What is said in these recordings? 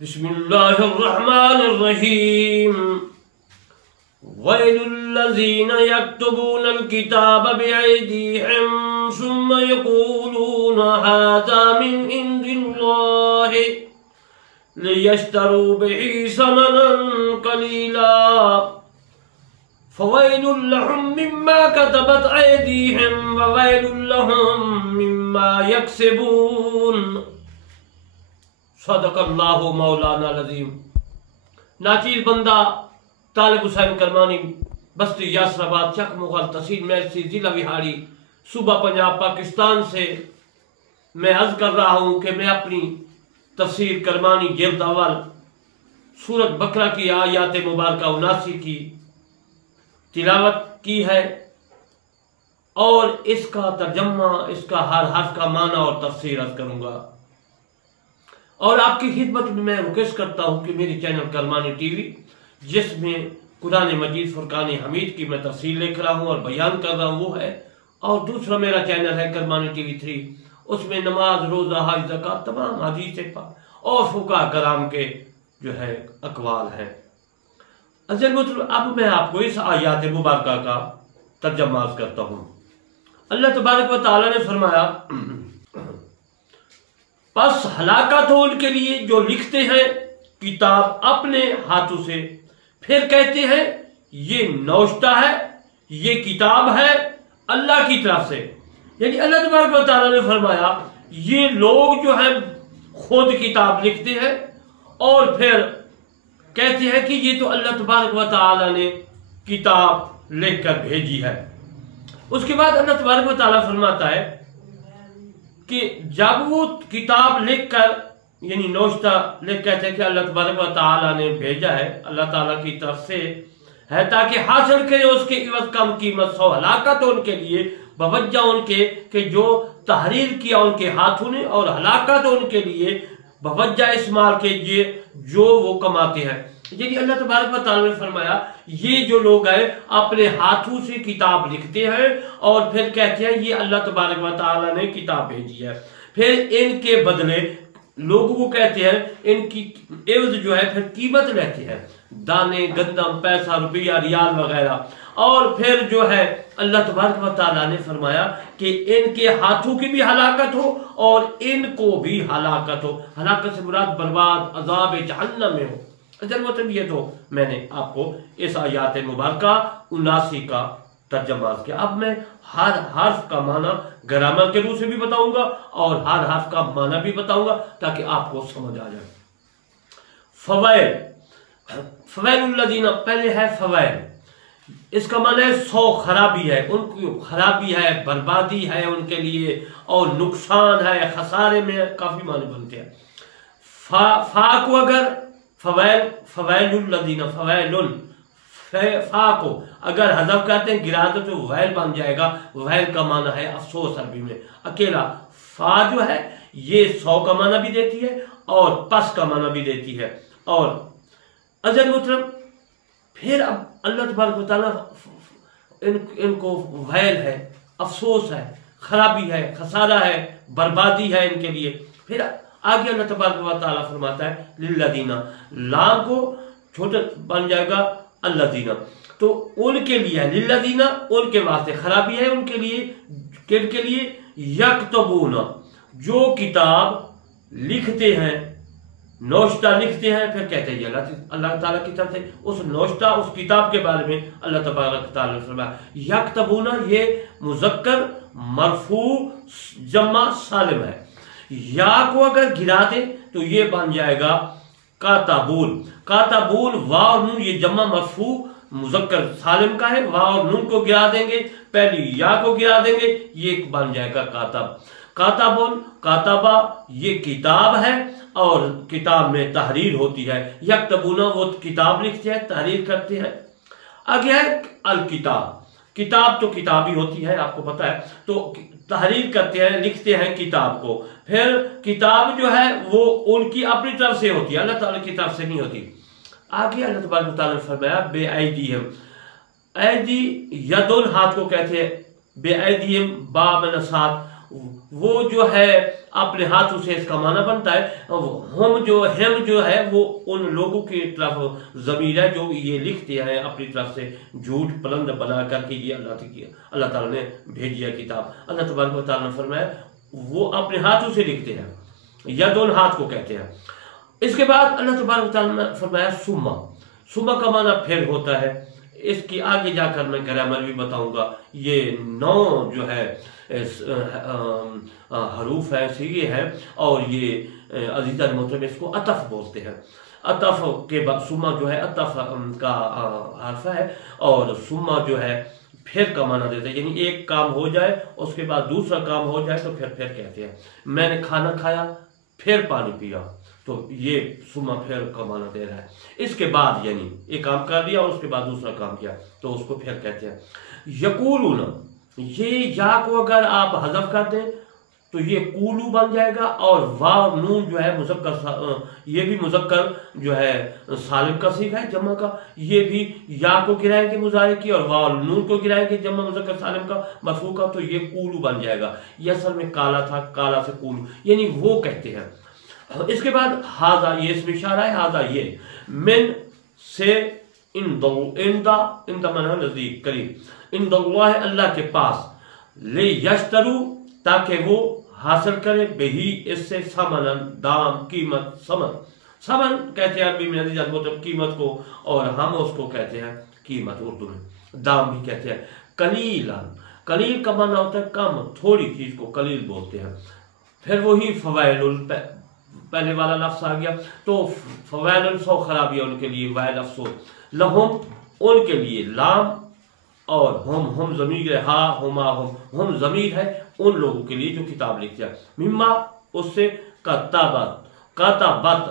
بسم اللہ الرحمن الرحیم ویل الذین یکتبون الکتاب بأیدیہم ثم یقولون ھذا من عند اللہ لیشتروا بہ ثمنا قلیلا فویل لہم مما کتبت ایدیہم وویل لہم مما یکسبون۔ صدق اللہ مولانا العظیم۔ ناچیز بندہ طالب حسین کرمانی، بستی یاسر آباد، چک مغل، تحصیل میرسی، ضلع وہاڑی، صوبہ پنجاب، پاکستان سے میں عرض کر رہا ہوں کہ میں اپنی تفسیر کرمانی جلد اول سورۃ بقرہ کی آیات مبارکہ 79 کی تلاوت کی ہے، اور اس کا ترجمہ، اس کا ہر حرف کا معنی اور تفسیر عرض کروں گا، اور آپ کی خدمت میں ریکویسٹ کرتا ہوں کہ میری چینل کرمانی ٹی وی، جس میں قرآن مجید فرقان حمید کی میں تفسیر لکھ رہا ہوں اور بیان کر رہا ہوں، وہ ہے، اور دوسرا میرا چینل ہے کرمانی ٹی وی 3، اس میں نماز، روزہ، حج، زکوٰۃ، تمام حدیث پاک اور فقہاء کرام کے جو ہے اقوال ہیں۔ عزیز مطلب اب میں آپ کو اس آیات مبارکہ کا ترجمہ عرض کرتا ہوں۔ اللہ تبارک و تعالیٰ نے فرمایا، پس ہلاکت ہو ان کے لیے جو لکھتے ہیں کتاب اپنے ہاتھوں سے، پھر کہتے ہیں یہ نوشتہ ہے، یہ کتاب ہے اللہ کی طرف سے۔ یعنی اللہ تبارک و تعالیٰ نے فرمایا یہ لوگ جو ہیں خود کتاب لکھتے ہیں اور پھر کہتے ہیں کہ یہ تو اللہ تبارک و تعالیٰ نے کتاب لکھ کر بھیجی ہے۔ اس کے بعد اللہ تبارک و تعالیٰ فرماتا ہے کہ جب وہ کتاب لکھ کر، یعنی نوشتہ لکھ کہتے ہیں کہ اللہ تبارک و تعالیٰ نے بھیجا ہے، اللہ تعالیٰ کی طرف سے ہے، تاکہ حاصل کرے اس کے عوض کم قیمت سو ہلاکت ان کے لیے بوجہ ان کے کہ جو تحریر کیا ان کے ہاتھوں نے، اور ہلاکت ان کے لیے بوجہ اس مال کے لیے جو وہ کماتے ہیں۔ یعنی اللہ تبارک و تعالیٰ نے فرمایا یہ جو لوگ ہیں اپنے ہاتھوں سے کتاب لکھتے ہیں اور پھر کہتے ہیں یہ اللہ تبارک و تعالیٰ نے کتاب بھیجی ہے، پھر ان کے بدلے لوگوں کو کہتے ہیں ان کی عوض جو ہے پھر قیمت لیتے ہیں، دانے، گندم، پیسہ، روپیہ، ریال وغیرہ، اور پھر جو ہے اللہ تبارک و تعالیٰ نے فرمایا کہ ان کے ہاتھوں کی بھی ہلاکت ہو اور ان کو بھی ہلاکت ہو۔ ہلاکت سے مراد برباد، عذاب جہنم میں ہو۔ اجل مطلب یہ تو میں نے آپ کو اس آیات مبارکہ 79 کا ترجمہ کیا۔ اب میں ہر حرف کا معنی گرامر کے روح سے بھی بتاؤں گا اور ہر حرف کا معنی بھی بتاؤں گا تاکہ آپ کو سمجھ آ جائے۔ فوائل، فوائل الذین، پہلے ہے فوائل، اس کا معنی ہے سو خرابی ہے، ان کی خرابی ہے، بربادی ہے ان کے لیے، اور نقصان ہے، خسارے میں کافی معنی بنتے ہیں۔ فا کو اگر فوائل، فوائل الذین، فوائل، فا کو اگر حذف کرتے ہیں گرا دو تو ویل بن جائے گا۔ ویل کا معنی ہے افسوس عربی میں۔ اکیلا فا جو ہے یہ 100 کا معنی بھی دیتی ہے اور پس کا معنی بھی دیتی ہے۔ اور عزیز محترم پھر اب اللہ تبارک و تعالیٰ ان کو ویل ہے، افسوس ہے، خرابی ہے، خسارہ ہے، بربادی ہے ان کے لیے۔ پھر آگے اللہ تبارک و تعالیٰ فرماتا ہے للذین، لام کو چھوٹا بن جائے گا الذین، تو ان کے لیے ہے، للذین ان کے واسطے خرابی ہے، ان کے لیے، کن کے لیے؟ یکتبون، جو کتاب لکھتے ہیں، نوشتہ لکھتے ہیں، پھر کہتے ہیں اللہ تعالیٰ کی طرف سے اس نوشتہ، اس کتاب کے بارے میں اللہ تبارک تعالیٰ نے فرمایا یکتبون، یہ مذکر مرفوع جمع سالم ہے۔ یا کو اگر گرا دیں تو یہ بن جائے گا کاتبون۔ کاتبون، وا اور نون یہ جمع مرفوع مذکر سالم کا ہے، وا اور نون کو گرا دیں گے، پہلی یا کو گرا دیں گے، یہ بن جائے گا کاتب۔ کاتبون، کاتبہ یہ کتاب ہے اور کتاب میں تحریر ہوتی ہے۔ یکتبون وہ کتاب لکھتے ہیں، تحریر کرتے ہیں۔ آگے ہے الکتاب، کتاب تو کتاب ہی ہوتی ہے، آپ کو پتہ ہے، تو تحریر کرتے ہیں، لکھتے ہیں کتاب کو۔ پھر کتاب جو ہے وہ ان کی اپنی طرف سے ہوتی ہے، اللہ تعالیٰ کی طرف سے نہیں ہوتی۔ آگے اللہ تبارک و تعالیٰ نے فرمایا بے ایدیہم، ایدی یدن ہاتھ کو کہتے ہیں، بے ایدیہم با من ساتھ، وہ جو ہے اپنے ہاتھوں سے اس کا معنی بنتا ہے ہم جو ہے وہ ان لوگوں کی طرف ضمیر ہے جو یہ لکھتے ہیں اپنی طرف سے جھوٹ پلند بنا کر کے یہ اللہ تعالیٰ نے بھیجی ہے کتاب۔ اللہ تبارک و تعالیٰ نے فرمایا وہ اپنے ہاتھوں سے لکھتے ہیں، یدون ہاتھ کو کہتے ہیں۔ اس کے بعد اللہ تبارک و تعالیٰ نے فرمایا سما کا معنی پھر ہوتا ہے۔ اس کی آگے جا کر میں گرامر بھی بتاؤں گا۔ یہ 9 جو ہے حروف ہے، سیغے ہے، اور یہ عزیزان محترم اس کو عطف بولتے ہیں۔ عطف کے بعد سما جو ہے عطف کا حرف ہے، اور سما جو ہے پھر کا معنی دیتا ہے، یعنی ایک کام ہو جائے اس کے بعد دوسرا کام ہو جائے تو پھر کہتے ہیں۔ میں نے کھانا کھایا پھر پانی پیا، تو یہ سما پھر کا معنی دے رہا ہے۔ اس کے بعد یعنی ایک کام کر لیا اور اس کے بعد دوسرا کام کیا تو اس کو پھر کہتے ہیں۔ یقولون، یہ یا کو اگر آپ حذف کر دیں تو یہ قولو بن جائے گا، اور واو نون جو ہے مذکر، یہ بھی مذکر جو ہے سالم کا صیغہ ہے جمع کا، یہ بھی یا کو گرائیں گے مضارع کی اور واو نون کو گرائیں گے جمع مذکر سالم کا مرفوع کا، تو یہ قولو بن جائے گا۔ یہ اصل میں کالا تھا، کالا سے قولو، یعنی وہ کہتے ہیں۔ اس کے بعد ہاذا، یہ اس میں اشارہ ہے، ہاذا یہ من سے اندہ منہ نزدیک قریب، اند اللہ اللہ کے پاس، لے یشترو تاکہ وہ حاصل کرے بہی اس سے سمنن دام، قیمت، سمن کہتے ہیں عربی میں عزیزان محترم قیمت کو، اور ہم اس کو کہتے ہیں قیمت، اردو میں دام بھی کہتے ہیں۔ قلیل کا معنی ہوتا ہے کم، تھوڑی چیز کو قلیل بولتے ہیں۔ پھر وہی فوائل پہلے والا لفظ آ گیا، تو فوائل سو خرابی ان کے لیے، وائل افسوس، لہم ان کے لیے، لام اور ہم ضمیر ہے، ہا ہما ہم ضمیر ہے ان لوگوں کے لیے جو کتاب لکھتے ہیں۔ مما اس سے کاتبت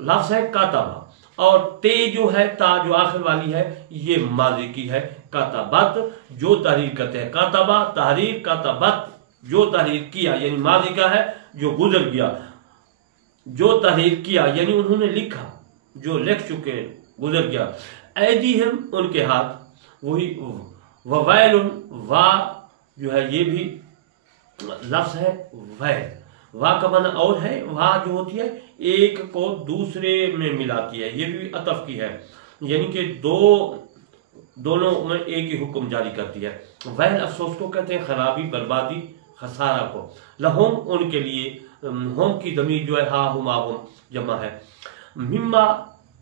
لفظ ہے کاتبہ، اور تے جو ہے تا جو آخر والی ہے یہ ماضی کی ہے، کاتبت جو تحریر کرتے ہیں، کاتبہ تحریر، کاتبت جو تحریر کیا یعنی ماضی کا ہے جو گزر گیا، جو تحریر کیا یعنی انہوں نے لکھا، جو لکھ چکے گزر گیا۔ ایدیہم ان کے ہاتھ، وہی وویل، وا جو ہے یہ بھی لفظ ہے ویل، وا کا معنی اور ہے، وا جو ہوتی ہے ایک کو دوسرے میں ملاتی ہے، یہ بھی عطف کی ہے، یعنی کہ دونوں میں ایک ہی حکم جاری کرتی ہے۔ ویل افسوس کو کہتے ہیں، خرابی، بربادی، خسارہ کو۔ لہم ان کے لیے، ہم کی ضمیر جو ہے ہا ہما ہم جمع ہے، مما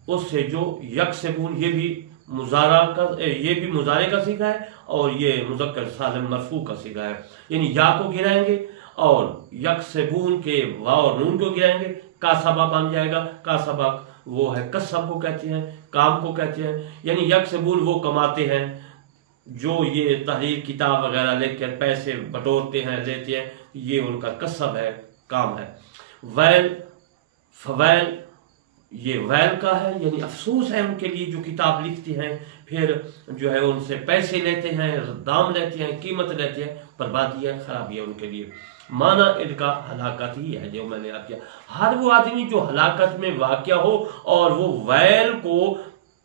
اس سے جو، یکسبون یہ بھی مضارع کا صیغہ ہے، اور یہ مذکر سالم مرفوع کا صیغہ ہے، یعنی یا کو گرائیں گے اور یکسبون کے واو اور نون کو گرائیں گے، کاسبہ بن جائے گا۔ کاسبہ وہ ہے کسب کو کہتے ہیں، کام کو کہتے ہیں، یعنی یکسبون وہ کماتے ہیں جو یہ تحریر کتاب وغیرہ لکھ کر پیسے بٹورتے ہیں، لیتے ہیں، یہ ان کا کسب ہے، کام ہے۔ ویل، فویل یہ ویل کا ہے، یعنی افسوس ہے ان کے لیے جو کتاب لکھتے ہیں، پھر جو ہے ان سے پیسے لیتے ہیں، دام لیتے ہیں، قیمت لیتے ہیں، بربادی ہے، خرابی ہے ان کے لیے۔ معنی ان کا ہلاکت ہی ہے، جو میں نے آپ کیا۔ ہر وہ آدمی جو ہلاکت میں واقع ہو اور وہ ویل کو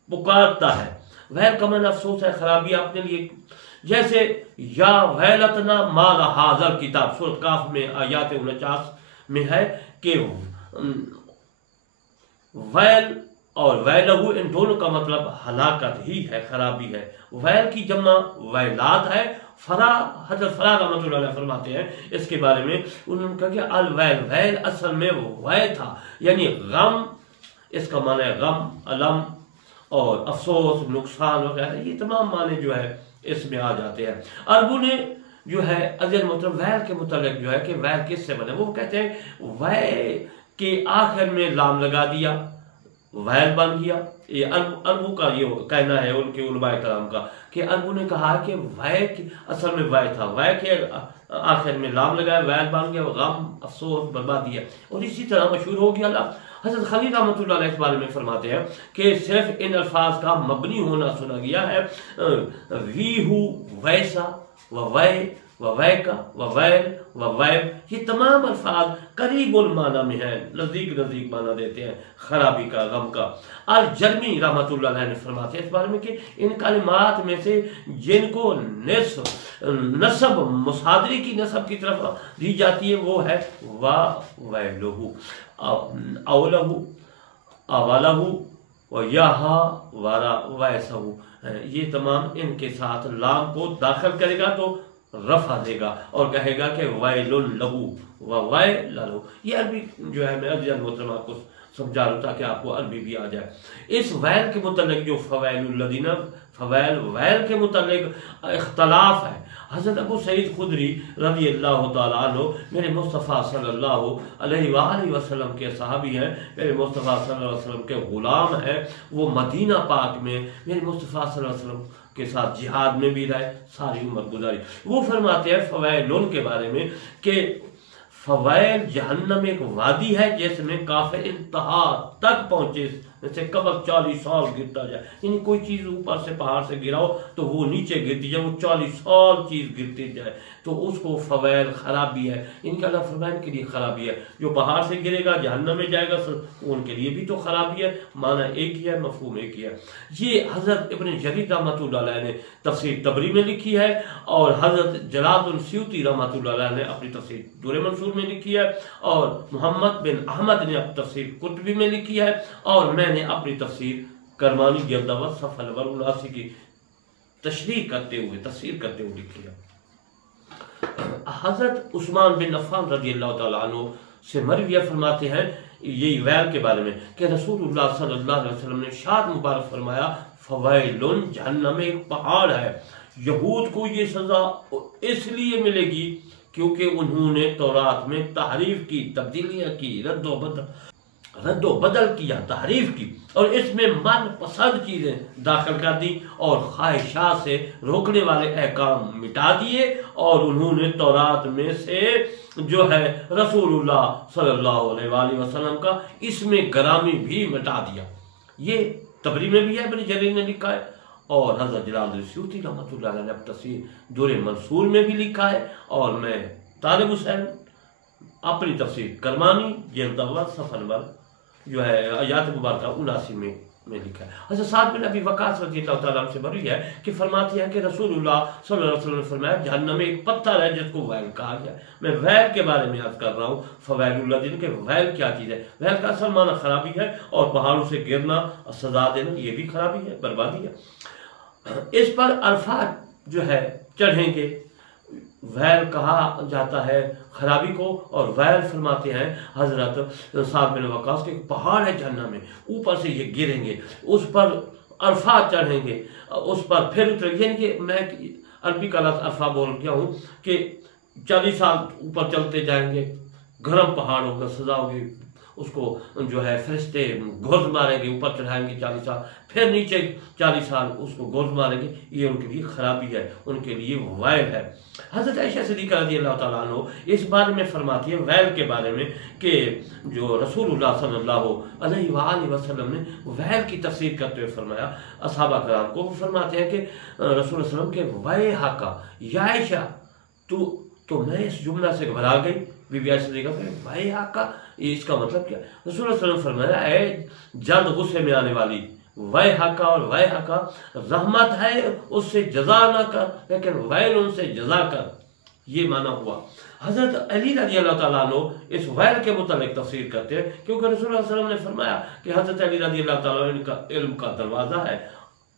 پکارتا ہے، ویل کا معنی افسوس ہے، خرابی اپنے لیے۔ جیسے یا ویلتنا ما ھذا کتاب، سورۃ کاف میں آیات 49 میں ہے کہ ویل اور ویلہ ان دونوں کا مطلب ہلاکت ہی ہے، خرابی ہے۔ ویل کی جمع ویلات ہے۔ حضرت فرا رحمۃ اللہ علیہ فرماتے ہیں اس کے بارے میں، انہوں نے کہا کہ الویل، ویل اصل میں وے تھا، یعنی غم، اس کا معنی ہے غم، علم اور افسوس، نقصان وغیرہ، یہ تمام معنی جو ہے اس میں آ جاتے ہیں۔ عربوں نے جو ہے عزیز محترم ویل کے متعلق جو ہے کہ ویل کس سے بنے، وہ کہتے ہیں وے کے آخر میں لام لگا دیا، ویل بن گیا۔ یہ عربوں کا یہ کہنا ہے، ان کے علماء کرام کا، کہ عربوں نے کہا کہ وے اصل میں وے تھا، وے کے آخر میں لام لگایا، ویل بن گیا، غم، افسوس، بربادی ہے۔ اور اسی طرح مشہور ہو گیا لفظ، حضرت خلیل رحمۃ اللہ علیہ اس بارے میں فرماتے ہیں کہ صرف ان الفاظ کا مبنی ہونا سنا گیا ہے، وی ہو ویسا، و وے ववैका, ववैल, ववैब, ये तमाम अल्फाज करीब माना में हैं, नज़दीक नज़दीक माना देते हैं खराबी का, गम का। अल जर्मी रहमतुल्लाह अलैह ने फरमाते हैं इस बारे में कि इन कलिमात में से जिनको नसब मुसादरी की नसब की तरफ दी जाती है वो है वा वैलहू, अवलहू, अवलहू, व याहा, वारा, वैसहू, ये तमाम इनके साथ लाम को दाखिल करेगा तो रफा देगा और कहेगा कि वैलुन लहू व वैलहू। ये अरबी जो है मैं अज़ीज़ मोहतरमा को समझा रहा हूँ ताकि आपको अरबी भी आ जाए। इस वैल के मुतल्लिक़ जो फ़वैलुल्लज़ीना, फ़वैल वैल के मुतल्लिक़ इख्तलाफ है। हज़रत अबू सईद खुदरी रज़ी अल्लाह तआला अन्हु मेरे मुस्तफ़ा सल्लल्लाहु अलैहि वसल्लम के सहाबी हैं, मेरे मुस्तफ़ा सल्लल्लाहु अलैहि वसल्लम के ग़ुलाम हैं। वो मदीना पाक में मेरे मुस्तफ़ा सल्लल्लाहु अलैहि वसल्लम के साथ जिहाद में भी रहे, सारी उम्र गुजारी। वो फरमाते हैं फ़वैलुन के बारे में कि फ़वैल जहन्नम एक वादी है जिसमें काफ़िर इंतहा तक पहुँचे, जैसे कबर 40 साल गिरता जाए, यानी कोई चीज़ ऊपर से पहाड़ से गिराओ तो वो नीचे गिरती जाए, वो 40 साल चीज़ गिरती जाए तो उसको फ़वैल खराबी है। इनका अल्लाह फरमान के लिए खराबी है। जो पहाड़ से गिरेगा जहन्नम में जाएगा उनके लिए भी तो खराबी है। माना एक ही है, मफहूम एक ही है। ये हज़रत इब्न जरीर रहमतुल्लाह अलैह ने तफसीर तबरी में लिखी है और हज़रत जलालुद्दीन स्यूती रहमतुल्लाह अलैह ने अपनी तफसीर दुर मंसूर में लिखी है और मोहम्मद बिन अहमद ने अपनी तफसीर कुतबी में लिखी है और मैंने अपनी तफसीर करमानी गिरदावत सफ़ा नंबर 79 की तशरीह करते हुए तफसीर करते हुए लिखी है। हज़रत उस्मान बिन अफ़्फ़ान रज़ी अल्लाह तआला अन्हु से मरविया फरमाते हैं यही वैल के बारे में कि रसूलुल्लाह सल्लल्लाहु अलैहि वसल्लम ने शाद मुबारक फरमाया फ़वैलुन जहन्नम एक पहाड़ है। यहूद को ये सज़ा इसलिए मिलेगी क्योंकि उन्होंने तौरात में तहरीफ की, तब्दीलियाँ की, रद्दो बदल किया, तहरीफ की और इसमें मनपसंद चीज़ें दाखिल कर दी और ख्वाहिशात से रोकने वाले अहकाम मिटा दिए और उन्होंने तौरात में से जो है रसूलुल्लाह सल्लल्लाहु अलैहि वसल्लम का इसमें गरामी भी मिटा दिया। ये तबरी में भी है, इब्न जरीर ने लिखा है और हज़रत जलालुद्दीन स्यूती रहमतुल्लाह अलैह ने तफसीर दुर मंसूर में भी लिखा है और मैं तालिब हुसैन अपनी तफसीर करमानी जिल्द सफ़ा नंबर जो है आयात मुबारक 79 में लिखा है। अच्छा साथ में अभी वक़ास रज़ी अल्लाह तआला से मरवी है कि फरमाती है कि रसूलुल्लाह सल्लल्लाहु अलैहि वसल्लम ने फरमाया जहन्नम में एक पत्थर है जिसको वैल कहा गया। मैं वैल के बारे में याद कर रहा हूँ, फ़वैलुल्लज़ीन के वैल क्या चीज़ है। वैल का असल माना खराबी है और पहाड़ों से गिरना, सजा देना, ये भी खराबी है, बर्बादी है। इस पर अल्फाज जो है चढ़ेंगे, वैल कहा जाता है खराबी को और वैल फरमाते हैं हज़रत साद बिन वक़ास के पहाड़ है जहन्नम में, ऊपर से ये गिरेंगे, उस पर अरफात चढ़ेंगे, उस पर फिर उतरेंगे। यानी कि मैं अरबी का लफ्ज़ अरफा बोल गया हूँ कि 40 साल ऊपर चलते जाएंगे, गर्म पहाड़ होगा, सजा होगी, उसको जो है फरिश्ते गुर्ज मारेंगे, ऊपर चढ़ाएंगे 40 साल, फिर नीचे 40 साल उसको गुर्ज मारेंगे। ये उनके लिए खराबी है, उनके लिए वैल है। हज़रत आयशा सिद्दीक़ा रज़ी अल्लाह तआला अन्हा इस बारे में फरमाती है वैल के बारे में कि जो रसूलुल्लाह सल्लल्लाहु अलैहि वसल्लम ने वैल की तफसीर करते हुए फरमाया असहाबा कराम को, वो फरमाते हैं कि रसूल सल्लल्लाहु अलैहि वसल्लम के वैहाका या आयशा तो मैं इस जुमला से घबरा गई। बीबी आयशा सिद्दीक़ा वैहाका, इसका मतलब क्या? रसूल सल्लल्लाहु अलैहि वसल्लम फरमाया है जल्द गुस्से में आने वाली, वैहाका और वैहाका रहमत है उससे जजा ना कर, लेकिन वैल उनसे जजा कर, ये माना हुआ। हज़रत अली रज़ी अल्लाह तआला अन्हु इस वैल के मुतालिक तफसीर करते हैं क्योंकि रसूल सल्लल्लाहु अलैहि वसल्लम ने फरमाया कि हज़रत अली रज़ी अल्लाह तआला अन्हु इनका इल्म का दरवाज़ा है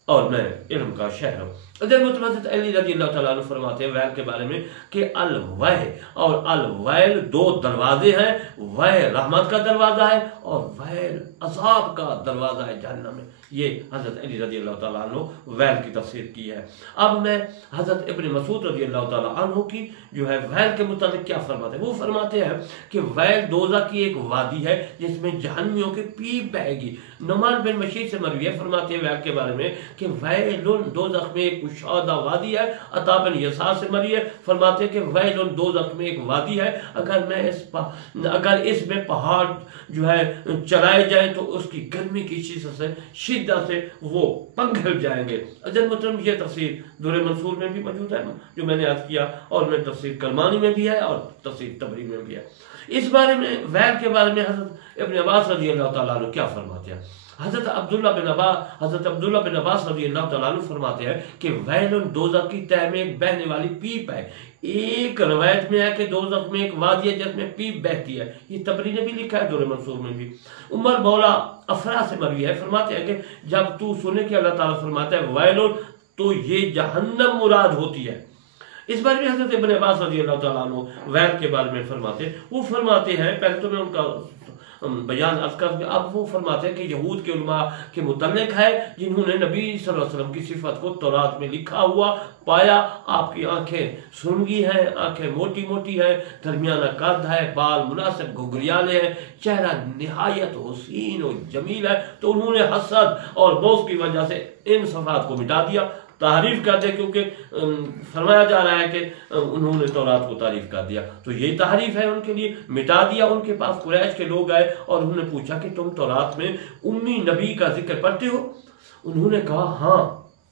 और मैं इल्म का शहर हूँ। हज़रत अली रज़ी अल्लाह तआला अन्हु फरमाते हैं वैल के बारे में कि अल वह और अल वैल दो दरवाजे हैं, वह रहमत का दरवाज़ा है और वैल अज़ाब का दरवाज़ा है जहन्नम में। ये हज़रत अली रज़ी अल्लाह तआला अन्हु वैल की तफसीर की है। अब मैं हज़रत इब्न मसूद रज़ी अल्लाह तआला अन्हु की जो है वैल के मुतालिक क्या फरमाते हैं, वो फरमाते हैं कि वैल दोज़ख की एक वादी है जिसमें जहन्नमियों की पीप बहेगी। नुमान बिन बशीर से मरवी है, फरमाते हैं वैल के बारे में कि वैलुन दोज़ख में एक कुशादा वादी है। अता बिन यसार से मरी है, फरमाते हैं कि वैल दोज़ख में एक वादी है, अगर इसमें पहाड़ जो है चलाए जाए तो उसकी गर्मी की शिद्दत से वो पिघल जाएंगे। अज़ीज़ मोहतरम, ये तफसीर दुर मंसूर में भी मौजूद है जो मैंने आज किया, और मैं तफसीर करमानी में भी है और तफसीर तबरी में भी है। इस बारे में वैल के बारे में हज़रत इब्न अब्बास रज़ी अल्लाह तआला अन्हु क्या फरमाते हैं? हज़रत अब्दुल्ला बिन अब्बास रज़ी अल्लाह तआला अन्हु फरमाते हैं कि वैल दोज़ख की तह में एक बहने वाली पीप है। एक रवायत में है कि दोज़ख में एक वादी है जिसमें पीप बहती है। ये तबरी ने भी लिखा है, दुर मंसूर में भी। उमर मौला अफरा से मरवी है, फरमाते हैं कि जब तू सुने कि अल्लाह ताला फरमाता है वैल, तो ये जहन्नम मुराद होती है। इस बारे में हज़रत इब्न अब्बास रज़ी अल्लाह तआला अन्हु वैल के बारे में फरमाते हैं, वो फरमाते हैं, पहले तो मैं उनका बयान अर्ज कर, अब वो फरमाते हैं कि यहूद के उलमा के मुतल्लिक है जिन्होंने नबी सल्लल्लाहु अलैहि वसल्लम की सिफत को तौरात में लिखा हुआ पाया। आपकी आंखें सुनगी हैं, आंखें मोटी मोटी हैं, दरमियाना कद है, बाल मुनासिब घुंघरियाले हैं, चेहरा निहायत हसीन और जमील है। तो उन्होंने हसद और बौस की वजह से इन सफात को मिटा दिया, तारीफ कर दे, क्योंकि फरमाया जा रहा है कि उन्होंने तौरात को तारीफ कर दिया, तो ये तारीफ है उनके लिए, मिटा दिया। उनके पास कुरैश के लोग आए और उन्होंने पूछा कि तुम तौरात में उम्मी नबी का जिक्र पढ़ते हो? उन्होंने कहा हाँ,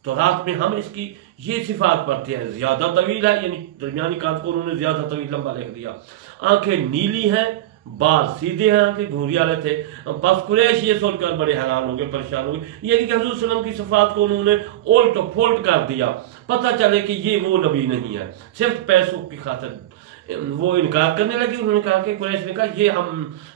तौरात में हम इसकी ये सिफात पढ़ते हैं, ज्यादा तवील है, यानी दरमियानी काद को उन्होंने ज्यादा तवील लंबा लिख दिया, आंखें नीली हैं, बाल सीधे हैं कि घूरियाले थे। बस कुरैश ये सुनकर बड़े हैरान हो गए, परेशान हो गए, यानी कि हज़रत सल्लल्लाहु अलैहि वसल्लम की सिफात को उन्होंने उल्ट फोल्ट कर दिया। पता चले कि ये वो नबी नहीं है, सिर्फ पैसों की खातिर वो इनकार करने लगे। उन्होंने कहा कि कुरैश ने कहा ये हम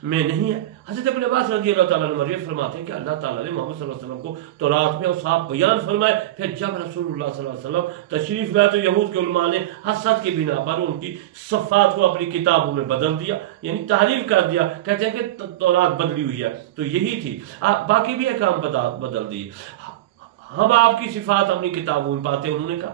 में नहीं है। हज़रत इब्न अब्बास रज़ी अल्लाह तआला अन्हु फरमाते हैं कि अल्लाह ताला ने मोहम्मद सल्लल्लाहु अलैहि वसल्लम को तौरात में और साफ बयान फरमाए। फिर जब रसूलुल्लाह सल्लल्लाहु अलैहि वसल्लम तशरीफ लाए तो यहूद के उलमा ने हसद की बिना पर उनकी सफ़ात को अपनी किताबों में बदल दिया, यानी तारीफ कर दिया। कहते हैं कि तौरात बदली हुई है, तो यही थी, बाकी भी अहकाम बदल दिए, हम आपकी सिफात अपनी किताबों में पाते हैं। उन्होंने कहा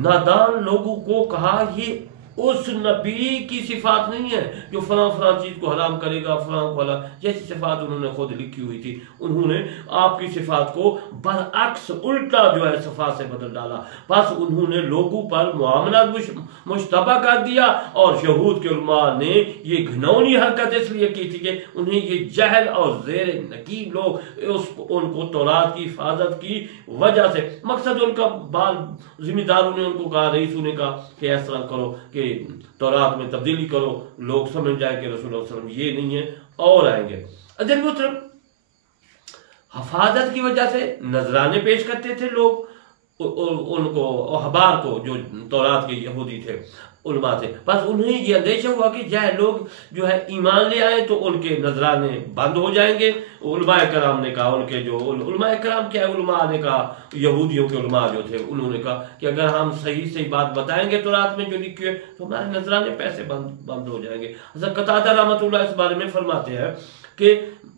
नादान लोगों को कहा ये उस नबी की सिफात नहीं है जो फलां फलां चीज को हराम करेगा, फलां फलां जैसी सिफात उन्होंने खुद लिखी हुई थी। उन्होंने आपकी सिफात को बरअक्स उल्टा जो है सिफात से बदल डाला। बस उन्होंने लोगों पर मुआमला मुश्तबा कर दिया, और यहूद के उलमा ने ये घिनौनी हरकत इसलिए की थी कि उन्हें ये जहल और ज़ेर नकीब लोग उनको तौरात की हिफाजत की वजह से, मकसद उनका बाल जिम्मेदारों ने उनको कहा, रईसों ने कहा कि ऐसा करो कि तौरात में तब्दीली करो, लोग समझ जाए कि रसूलुल्लाह सल्लल्लाहु अलैहि वसल्लम ये नहीं है और आएंगे। अजल मुहतरम, हिफाजत की वजह से नजराने पेश करते थे लोग उनको, अहबार को, जो तौरात के यहूदी थे, उलमा थे। बस उन्हें ये अंदेशा हुआ कि चाहे लोग जो है ईमान ले आए तो उनके नजराने बंद हो जाएंगे। उलमाए कराम ने कहा, उनके जो उलमाए कराम क्या है, उलमा ने कहा, यहूदियों के उलमा जो थे उन्होंने कहा कि अगर हम सही सही बात बताएंगे तौरात में जो लिखी है तो हमारे नजराने पैसे बंद हो जाएंगे। हज़रत कतादा रहमतुल्लाह इस बारे में फरमाते हैं कि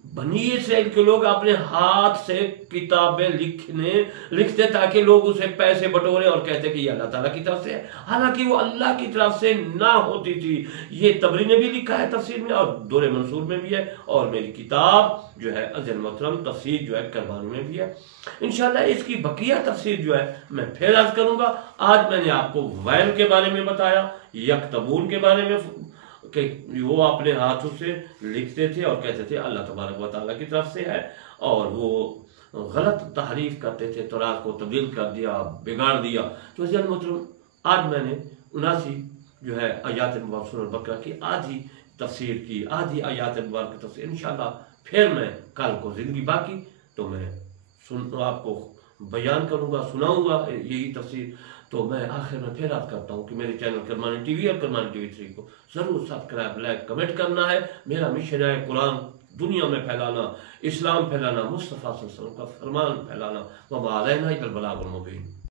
बनी इस्राइल के लोग अपने हाथ से किताबें लिखते ताकि लोग उसे पैसे बटोरे और कहते कि ये अल्लाह ताला की तरफ से है, हालांकि वो अल्लाह की तरफ से ना होती थी। ये तबरी ने भी लिखा है तफसीर में, और दुर मंसूर में भी है, और मेरी किताब जो है अज़ीज़ मोहतरम तफसीर जो है करमानी में भी है। इंशाल्लाह इसकी बकिया तफसीर जो है मैं फिर अर्ज करूंगा। आज मैंने आपको वैल के बारे में बताया, यकतबून के बारे में कि वो अपने हाथों से लिखते थे और कहते थे अल्लाह तबारक व तआला की तरफ से है, और वो गलत तहरीफ करते थे, तौरात को तब्दील कर दिया, बिगाड़ दिया। तो अज़ीज़ मोहतरम, आज मैंने 79 जो है आयात मुबारक सूरह बकरा की आधी तफसीर की, आधी आयात मुबारक की तफसीर इंशाअल्लाह फिर मैं कल को जिंदगी बाकी तो मैं आपको बयान करूँगा, सुनाऊँगा यही तफसीर। तो मैं आखिर में फिर याद करता हूँ कि मेरे चैनल करमानी टीवी और करमानी टीवी 3 को ज़रूर सब्सक्राइब, लाइक, कमेंट करना है। मेरा मिशन है कुरान दुनिया में फैलाना, इस्लाम फैलाना, मुस्तफ़ा सल्लल्लाहु अलैहि वसल्लम का फरमान फैलाना। वमा अलैना इल्लल बलागुल मुबीन।